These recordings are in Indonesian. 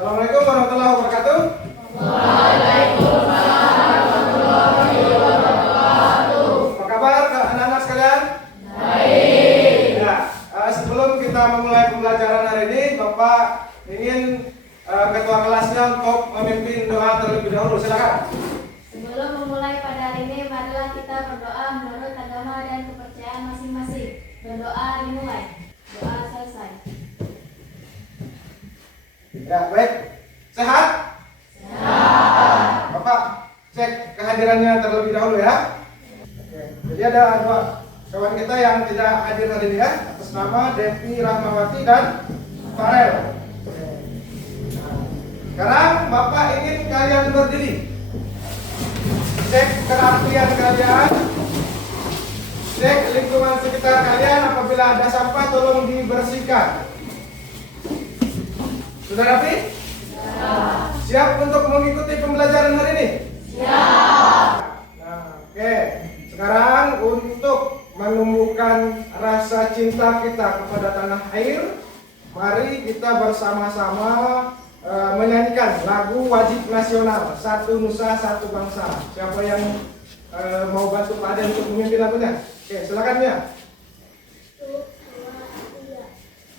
Assalamualaikum warahmatullahi wabarakatuh. Waalaikumsalam warahmatullahi wabarakatuh. Apa kabar anak-anak sekalian? Baik. Ya, sebelum kita memulai pembelajaran hari ini, Bapak ingin ketua kelasnya untuk memimpin doa terlebih dahulu. Silakan. Sebelum memulai pada hari ini, marilah kita berdoa menurut agama dan kepercayaan masing-masing. Berdoa dimulai, doa selesai. Ya, baik. Sehat? Sehat. Bapak cek kehadirannya terlebih dahulu ya. Oke. Jadi ada dua kawan kita yang tidak hadir hari ini ya, atas nama Devi Rahmawati dan Farel. Oke. Nah, sekarang Bapak ingin kalian berdiri. Cek kerapian kalian. Cek lingkungan sekitar kalian. Apabila ada sampah tolong dibersihkan. Sudah rapi? Siap untuk mengikuti pembelajaran hari ini? Siap. Nah, oke. Sekarang untuk menumbuhkan rasa cinta kita kepada tanah air, mari kita bersama-sama menyanyikan lagu wajib nasional Satu Nusa Satu Bangsa. Siapa yang mau bantu Pak Aden untuk memimpin lagunya? Oke, silakan ya.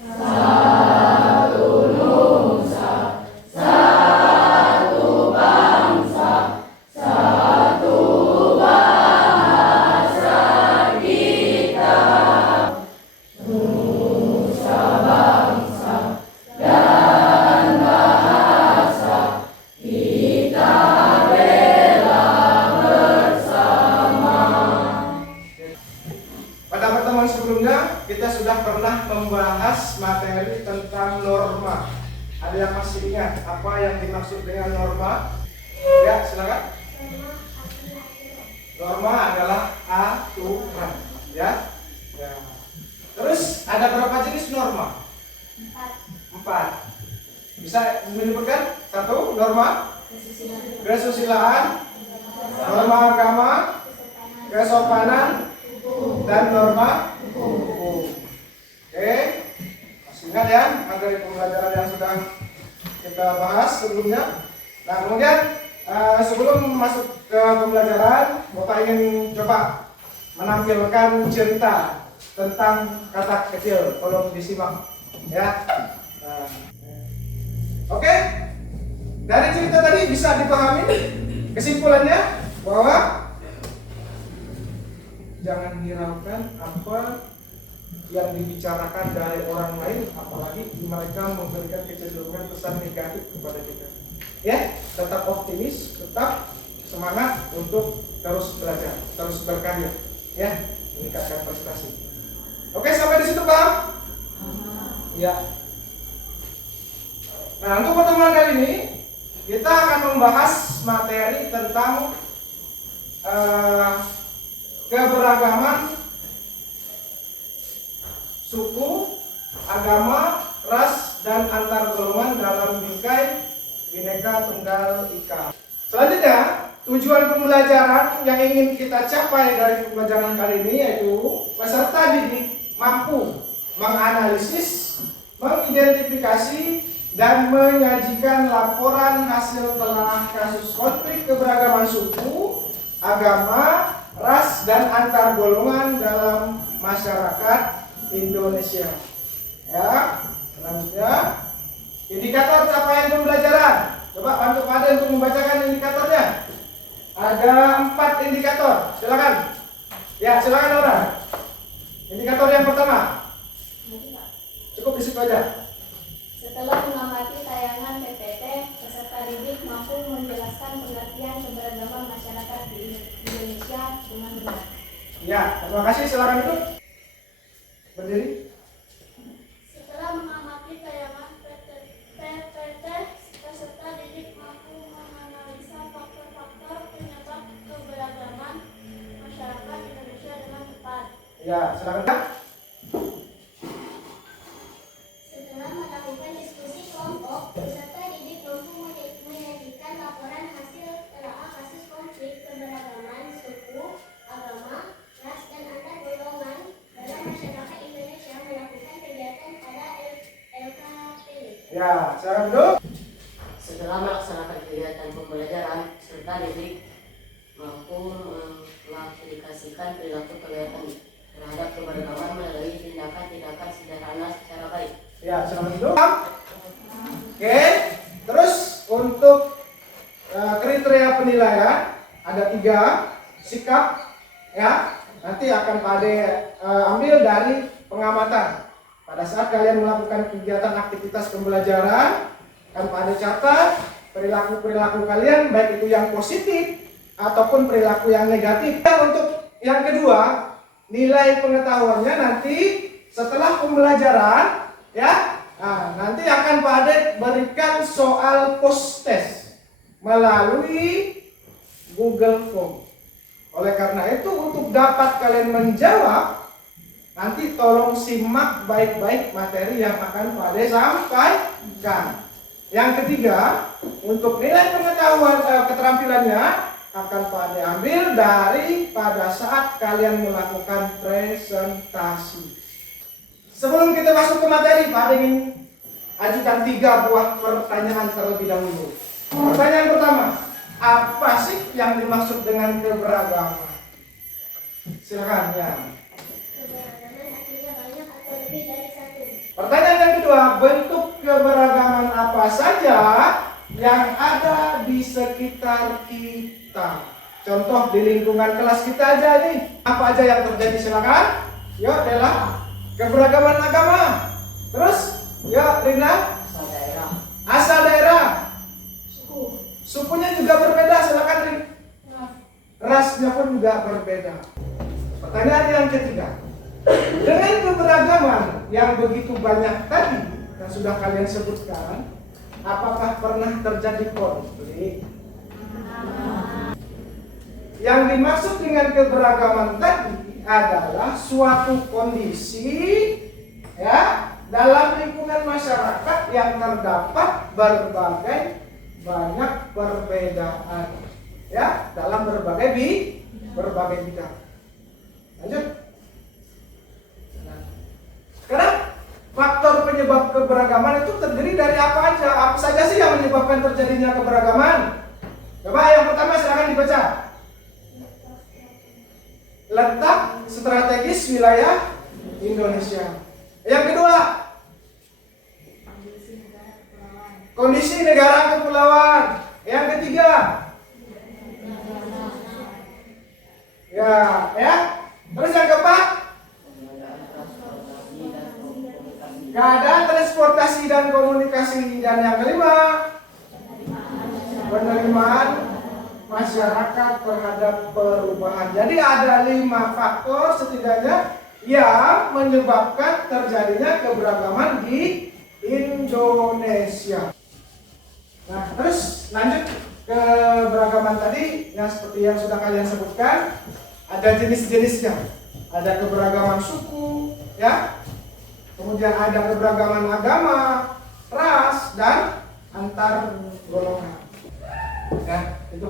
Satu nusa, satu bangsa, satu bahasa kita. Nusa bangsa dan bahasa kita bela bersama. Pada pertemuan sebelumnya kita sudah pernah membahas materi tentang norma. Ada yang masih ingat apa yang dimaksud dengan norma? Ya, silakan. Norma adalah aturan, ya. Ya. Terus ada berapa jenis norma? 4. Bisa menyebutkan? 1. Norma kesusilaan, norma agama, kesopanan, dan norma hukum. Oke, masih ingat ya materi pembelajaran yang sudah kita bahas sebelumnya. Nah, kemudian sebelum masuk ke pembelajaran, Bapak ingin coba menampilkan cerita tentang kata kecil. Tolong disimak ya. Nah, oke, dari cerita tadi bisa dipahami kesimpulannya bahwa jangan hiraukan apa yang dibicarakan dari orang lain, apalagi mereka memberikan kecenderungan pesan negatif kepada kita. Ya, tetap optimis, tetap semangat untuk terus belajar, terus berkarya, ya, meningkatkan prestasi. Oke, sampai di situ Pak? Ya. Nah, untuk pertemuan kali ini kita akan membahas materi tentang keberagaman suku, agama, ras, dan antar golongan dalam bingkai Bhinneka Tunggal Ika. Selanjutnya, tujuan pembelajaran yang ingin kita capai dari pembelajaran kali ini yaitu peserta didik mampu menganalisis, mengidentifikasi, dan menyajikan laporan hasil telah kasus konflik keberagaman suku, agama, ras, dan antar golongan dalam masyarakat Indonesia. Ya, selanjutnya indikator capaian pembelajaran. Coba bantu Pak Aden untuk membacakan indikatornya. Ada 4 indikator. Silakan. Ya, silakan Laura. Indikator yang pertama. Cukup di situ aja. Setelah mengamati tayangan PPT, peserta didik mampu menjelaskan pengertian keberagaman masyarakat di Indonesia dengan benar. Ya, terima kasih. Silakan duduk. Berdiri. Setelah mengamati tayangan PPT, peserta didik mampu menganalisa faktor-faktor penyebab keberagaman masyarakat Indonesia dengan tepat. Ya, silakan Kak. Setelah melakukan diskusi kelompok, peserta didik mampu menyajikan laporan hasil telaah kasus konflik keberagaman suku, agama, ras, dan antar golongan dalam masyarakat Indonesia melakukan kegiatan pada LKPD. Ya, silakan duduk. setelah melaksanakan kegiatan pembelajaran, peserta didik mampu mengaplikasikan perilaku kegiatan terhadap keberagaman melalui tindakan-tindakan sederhana secara baik. Ya, selamat duduk. Oke, terus untuk kriteria penilaian ada 3 sikap, ya. Nanti akan Pak Ade ambil dari pengamatan. Pada saat kalian melakukan kegiatan aktivitas pembelajaran, akan Pak Ade catat perilaku kalian, baik itu yang positif ataupun perilaku yang negatif. Dan untuk yang kedua, nilai pengetahuannya nanti setelah pembelajaran, ya. Nah, nanti akan Pak Ade berikan soal post test melalui Google Form. Oleh karena itu, untuk dapat kalian menjawab, nanti tolong simak baik-baik materi yang akan Pak Ade sampaikan. Yang ketiga, untuk nilai pengetahuan keterampilannya akan Pak Ade ambil dari pada saat kalian melakukan presentasi. Sebelum kita masuk ke materi, Pak Ade ingin ajukan 3 buah pertanyaan terlebih dahulu. Pertanyaan pertama, apa sih yang dimaksud dengan keberagaman? Silakan ya. Keberagaman artinya banyak atau lebih dari satu. Pertanyaan yang kedua, bentuk keberagaman apa saja yang ada di sekitar kita? Contoh di lingkungan kelas kita aja nih, apa aja yang terjadi? Silakan. Yuk, Dela. Keberagaman agama. Terus, yuk, Rina. Asal daerah. Asal daerah. Suku. Sukunya juga berbeda, silakan Rin. Rasnya pun juga berbeda. Pertanyaan yang ketiga, dengan keberagaman yang begitu banyak tadi yang sudah kalian sebutkan, apakah pernah terjadi konflik? Yang dimaksud dengan keberagaman tadi adalah suatu kondisi, ya, dalam lingkungan masyarakat yang terdapat banyak perbedaan, ya, dalam berbagai bidang. Lanjut. Sekarang faktor penyebab keberagaman itu terdiri dari apa aja? Apa saja sih yang menyebabkan terjadinya keberagaman? Coba yang pertama silakan dibaca. Letak strategis wilayah Indonesia. Yang kedua, kondisi negara kepulauan. Yang ketiga, ya. Terus yang keempat, keadaan transportasi dan komunikasi. Dan yang kelima, penerimaan masyarakat terhadap perubahan. Jadi ada 5 faktor setidaknya yang menyebabkan terjadinya keberagaman di Indonesia. Nah, terus lanjut ke keberagaman tadi yang seperti yang sudah kalian sebutkan, ada jenis-jenisnya. Ada keberagaman suku, ya. Kemudian ada keberagaman agama, ras, dan antar golongan. Ya, itu.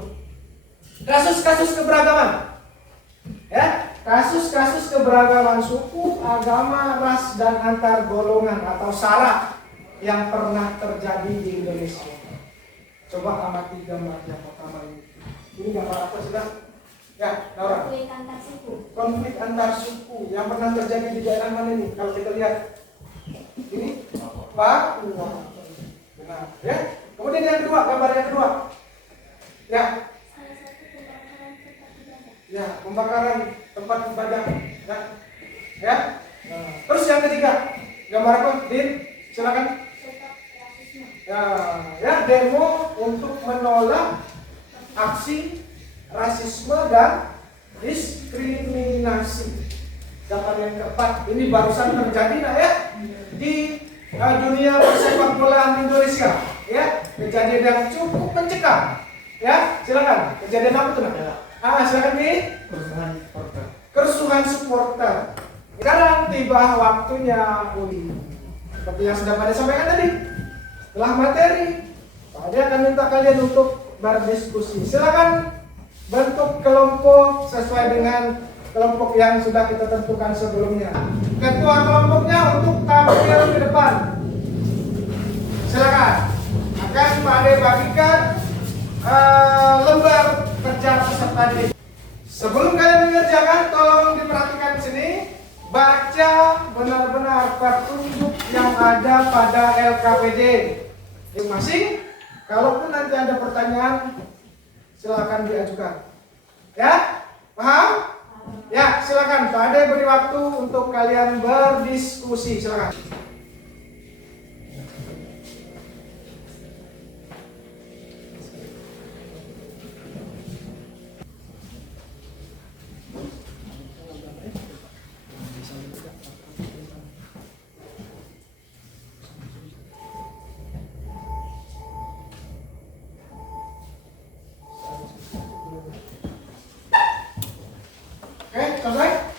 Kasus-kasus keberagaman. Ya, kasus-kasus keberagaman suku, agama, ras, dan antar golongan atau syarat yang pernah terjadi di Indonesia. Coba amati gambar yang pertama ini. Ini gambar apa sudah? Ya, Laura. Konflik antar suku. Konflik antar suku yang pernah terjadi di daerah mana ini? Kalau kita lihat ini Papua. Benar, ya. Kemudian yang kedua, gambar yang kedua. Ya. Salah satu pembakaran tempat ibadah. Ya, pembakaran tempat ibadah. Ya. Ya. Nah, terus yang ketiga, gambar apa? Din, silakan. Stop rasisme. Ya, demo untuk menolak aksi rasisme dan diskriminasi. Gambar yang keempat, ini barusan terjadi nah ya di dunia persepak bolaan Indonesia, ya, kejadian yang cukup mencekam. Ya, silakan. Kejadian apa tuh? Silakan di kerusuhan supporter. Sekarang tiba waktunya undi. Seperti yang sudah pada sampaikan tadi, setelah materi, Pak Ade akan minta kalian untuk berdiskusi. Silakan bentuk kelompok sesuai dengan kelompok yang sudah kita tentukan sebelumnya. Ketua kelompoknya untuk tampil ke depan. Silakan. akan Pak Ade bagikan lembar kerja peserta didik. Sebelum kalian mengerjakan, tolong diperhatikan di sini. Baca benar-benar petunjuk yang ada pada LKPD masing-masing. Kalaupun nanti ada pertanyaan, silakan diajukan. Ya, paham? Ya, silakan. Pak Ade beri waktu untuk kalian berdiskusi. Silakan. Oke, selesai?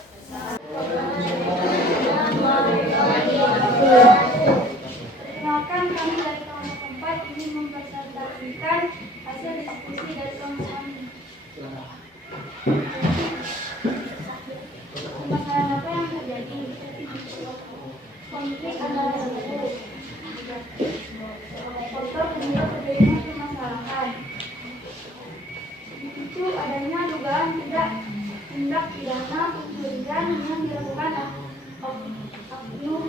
Perkenalkan, kami dari kelompok 4 ingin mempresentasikan hasil diskusi dari kelompok kami. Permasalahan apa yang terjadi? Konflik antara suku. Faktor penyebab terjadinya permasalahan itu adanya dugaan tindak pidana pencurian yang dilakukan oknum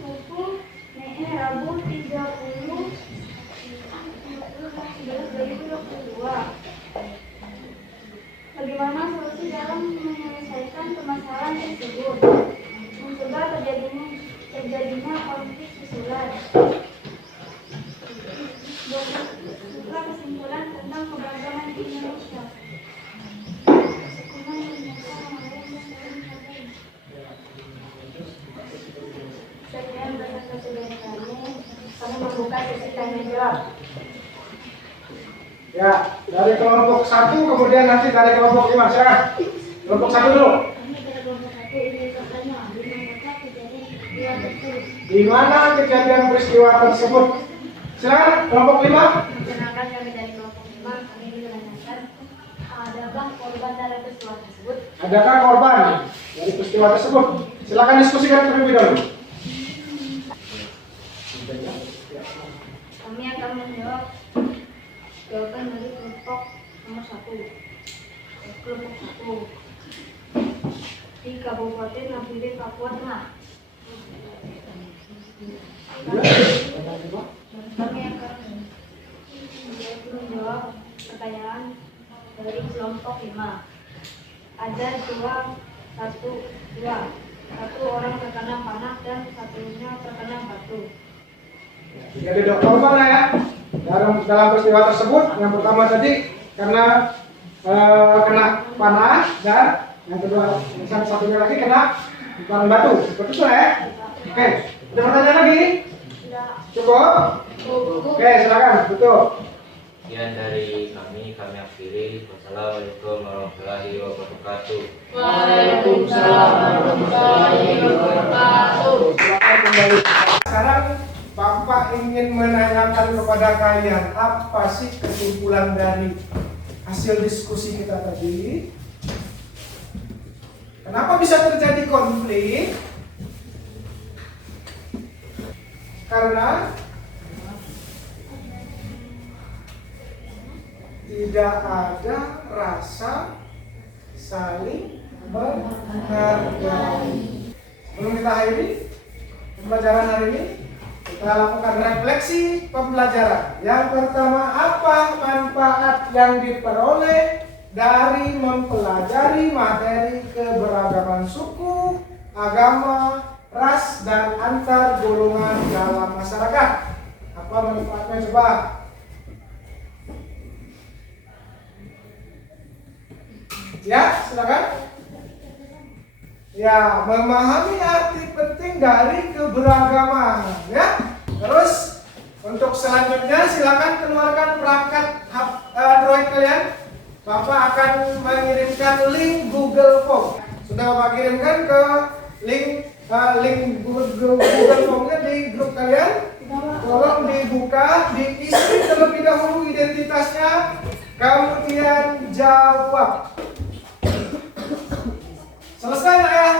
suku NE Rabu 30 2022. Bagaimana solusi dalam menyelesaikan permasalahan tersebut? Mencegah terjadinya konflik susulan. Buka kesimpulan tentang keberagaman di Indonesia. Sekian presentasi dari kami membuka sesi tanya jawab. Ya, dari kelompok 1 kemudian nanti dari kelompok 5. Silakan. Kelompok 1 dulu. Kami dari kelompok 1 ingin bertanya, Di mana kejadian peristiwa tersebut? Silakan kelompok 5. Perkenalkan, kami dari kelompok 5, kami ingin menanyakan, adakah korban dari peristiwa tersebut? Adakah korban dari peristiwa tersebut? Silakan diskusikan terlebih dahulu. Kami akan menjawab jawaban dari kelompok nomor 1. Kelompok 1 di Kabupaten Nabire, Papua Tengah. Kami akan menjawab pertanyaan dari kelompok 5. Ada satu orang terkena panah dan satunya terkena batu. Jadi ada korban lah ya dalam peristiwa tersebut. Yang pertama tadi karena kena panah dan yang kedua satunya lagi kena lemparan batu. Seperti itu ya. Oke, ada pertanyaan lagi? Cukup? Oke, silakan. Betul. Sekian dari kami akhiri. Wassalamualaikum warahmatullahi wabarakatuh. Waalaikumsalam warahmatullahi wabarakatuh. Silakan kembali. Sekarang Bapak ingin menanyakan kepada kalian apa sih kesimpulan dari hasil diskusi kita tadi? Kenapa bisa terjadi konflik? Karena tidak ada rasa saling menghargai. Sebelum kita akhiri pembelajaran hari ini, kita lakukan refleksi pembelajaran. Yang pertama, apa manfaat yang diperoleh dari mempelajari materi keberagaman suku, agama, ras, dan antar golongan dalam masyarakat? Apa manfaatnya coba? Ya, silakan. Ya, memahami arti penting dari keberagaman. Ya, terus untuk selanjutnya silakan keluarkan perangkat Android kalian. Bapak akan mengirimkan link Google Form. Sudah Bapak kirimkan ke link Google Formnya di grup kalian. Tolong dibuka, diisi terlebih dahulu identitasnya, kemudian jawab. Selesai nggak ya?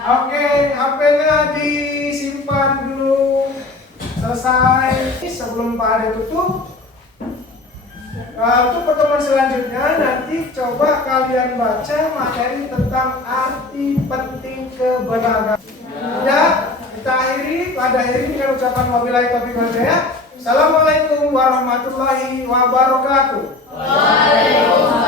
Oke, HP-nya disimpan dulu. Selesai. sebelum Pak Ade tutup. Untuk pertemuan selanjutnya nanti coba kalian baca materi tentang arti penting keberagaman. Ya, kita akhiri dengan ucapan wabillahi taufiq wal hidayah. Assalamualaikum warahmatullahi wabarakatuh. Waalaikumsalam.